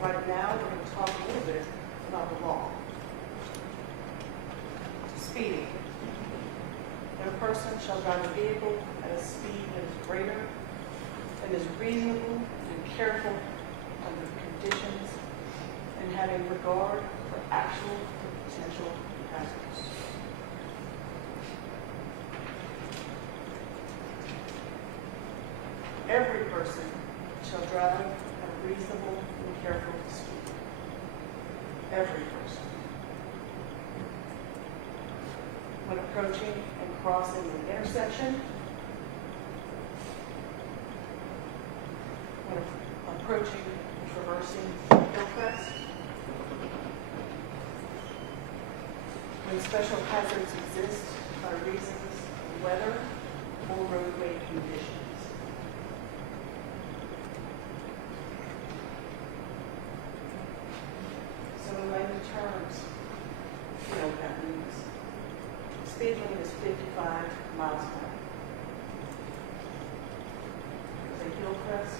Right now, we're going to talk a little bit about the law. Speeding. No person shall drive a vehicle at a speed that is greater than is reasonable and careful under conditions and having regard for actual or potential hazards. Every person shall drive at a reasonable and careful speed. Every person. When approaching and crossing an intersection, when approaching and traversing hillcrest, when special hazards exist by reasons of weather or roadway conditions. So in layman terms, you know what that means. Speed limit is 55 miles per hour. There's a hillcrest,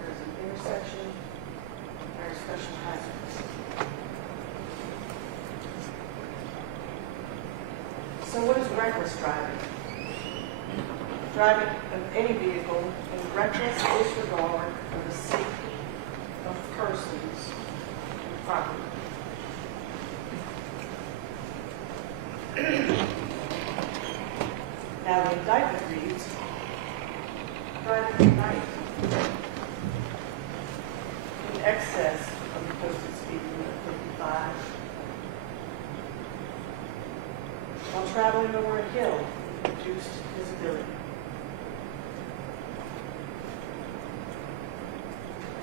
there's an intersection, there are special hazards. So what is reckless driving? Driving of any vehicle in reckless disregard of the safety of persons and property. Now the indictment reads, driving at night in excess of the posted speed limit of 55, while traveling over a hill with reduced visibility.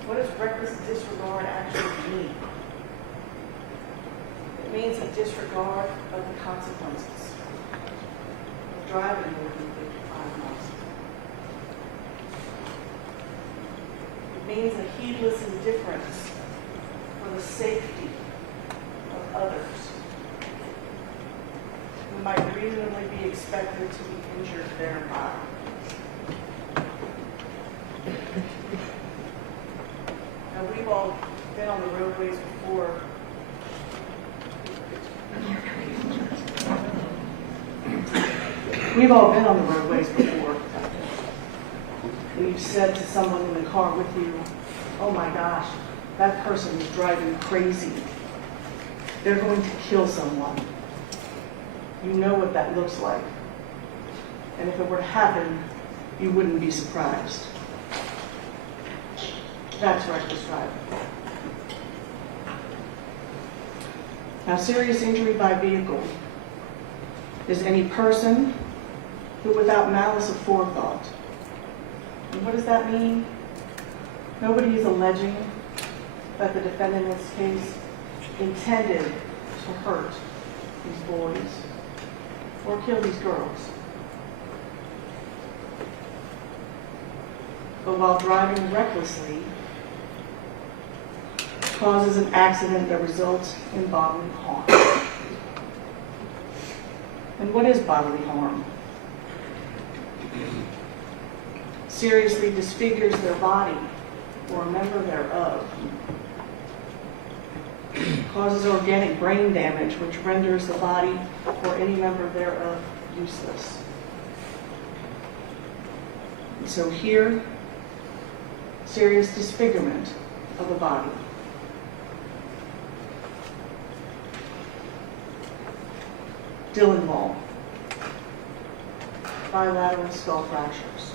What does reckless disregard actually mean? It means a disregard of the consequences of driving more than 55 miles. It means a heedless indifference for the safety of others who might reasonably be expected to be injured thereby. Now, we've all been on the roadways before. We've all been on the roadways before. We've said to someone in the car with you, oh my gosh, that person is driving crazy. They're going to kill someone. You know what that looks like. And if it were to happen, you wouldn't be surprised. That's reckless driving. Now, serious injury by vehicle is any person who, without malice of forethought. And what does that mean? Nobody is alleging that the defendant in this case intended to hurt these boys or kill these girls. But while driving recklessly, causes an accident that results in bodily harm. And what is bodily harm? Seriously disfigures their body or a member thereof. Causes organic brain damage, which renders the body or any member thereof useless. And so here, serious disfigurement of the body. Dillon bilateral skull fractures.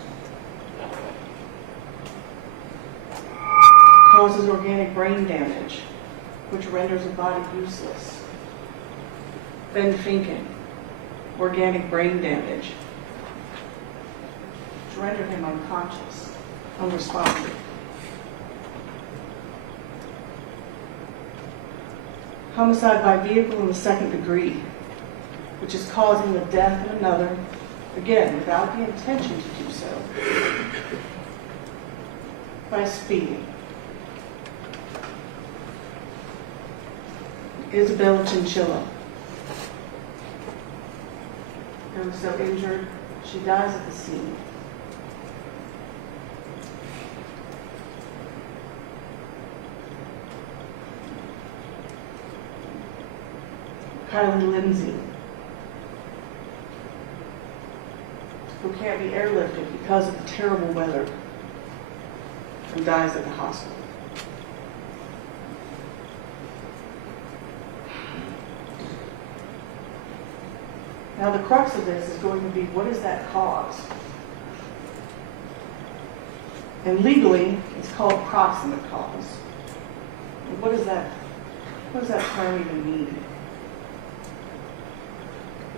Causes organic brain damage, which renders the body useless. Ben Finken, organic brain damage, which rendered him unconscious, unresponsive. Homicide by vehicle in the second degree, which is causing the death of another, again, without the intention to do so, by speeding. Isabella Chinchilla. Who was so injured, she dies at the scene. Kylie Lindsay, who can't be airlifted because of the terrible weather and dies at the hospital. Now the crux of this is going to be, what is that cause? And legally, it's called proximate cause. And what does that term even mean?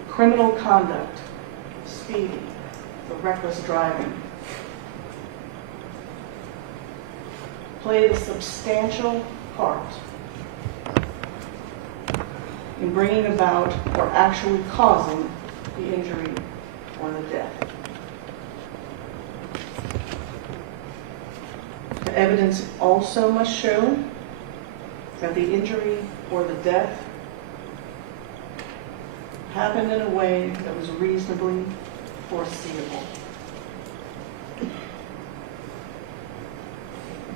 Criminal conduct, speeding, the reckless driving, played a substantial part in bringing about or actually causing the injury or the death. The evidence also must show that the injury or the death happened in a way that was reasonably foreseeable.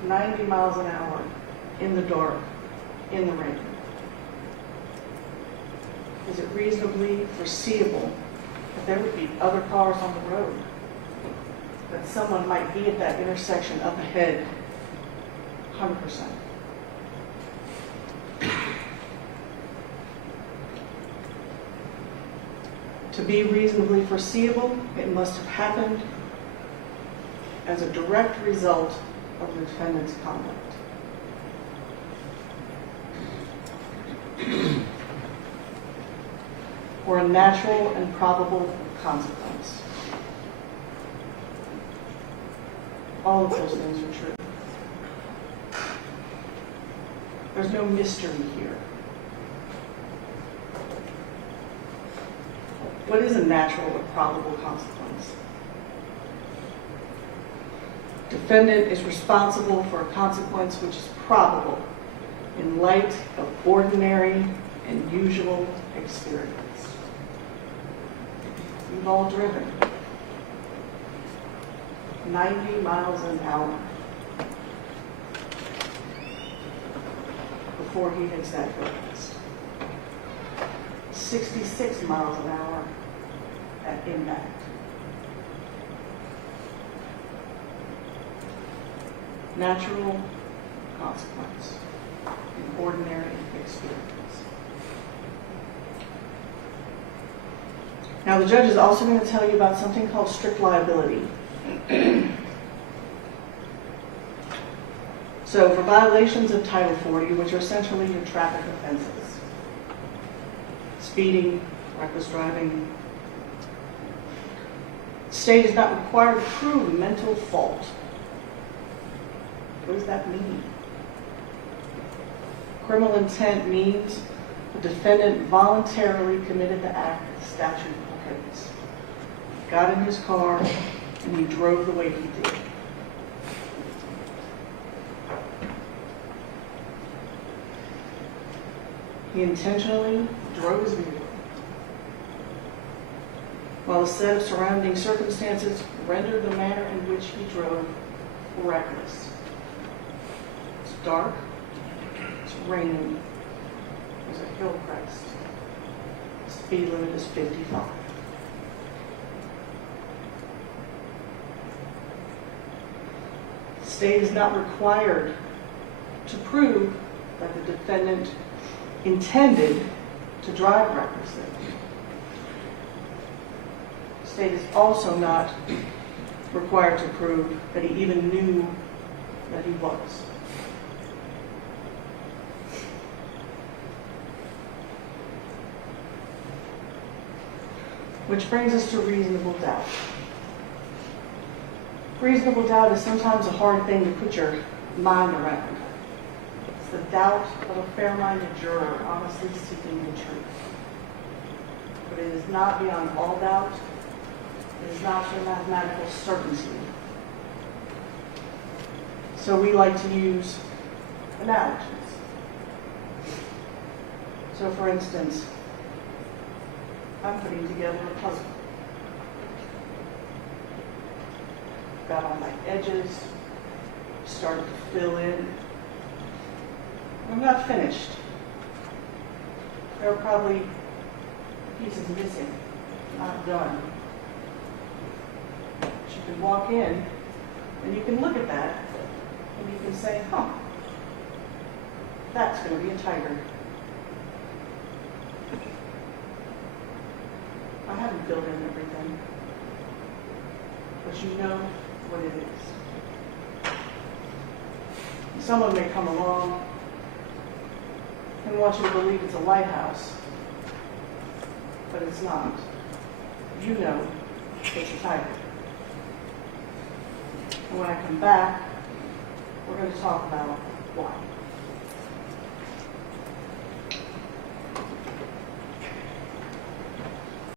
90 miles an hour in the dark, in the rain. Is it reasonably foreseeable that there would be other cars on the road? That someone might be at that intersection up ahead? 100%. To be reasonably foreseeable, it must have happened as a direct result of the defendant's conduct. Or a natural and probable consequence. All of those things are true. There's no mystery here. What is a natural or probable consequence? Defendant is responsible for a consequence which is probable in light of ordinary and usual experience. We've all driven 90 miles an hour before he hits that hill crest. 66 miles an hour at impact. Natural consequence in ordinary experience. Now the judge is also going to tell you about something called strict liability. So for violations of Title 40, which are essentially your traffic offenses, speeding, reckless driving, the state is not required to prove mental fault. What does that mean? Criminal intent means the defendant voluntarily committed the act the statute prohibits. Got in his car and he drove the way he did. He intentionally drove his vehicle, while a set of surrounding circumstances rendered the manner in which he drove reckless. It's dark, it's raining, there's a hill crest. The speed limit is 55. The state is not required to prove that the defendant intended to drive recklessly. The state is also not required to prove that he even knew that he was. Which brings us to reasonable doubt. Reasonable doubt is sometimes a hard thing to put your mind around. It's the doubt of a fair-minded juror honestly seeking the truth. But it is not beyond all doubt. It is not for mathematical certainty. So we like to use analogies. So for instance, I'm putting together a puzzle. Got all my edges, started to fill in. I'm not finished. There are probably piece is missing, not done. But you can walk in and you can look at that and you can say, huh, that's going to be a tiger. I haven't filled in everything, but you know what it is. Someone may come along and want you to believe it's a lighthouse, but it's not. You know it's a tiger. And when I come back, we're going to talk about why.